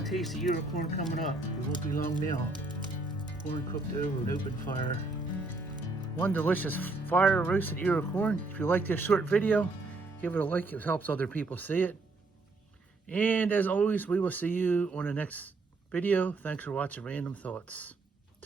one taste of Euro corn coming up. It won't be long now. Corn cooked over an open fire. One delicious fire roasted Euro corn. If you like this short video, give it a like. It helps other people see it. And as always, we will see you on the next video. Thanks for watching Random Thoughts.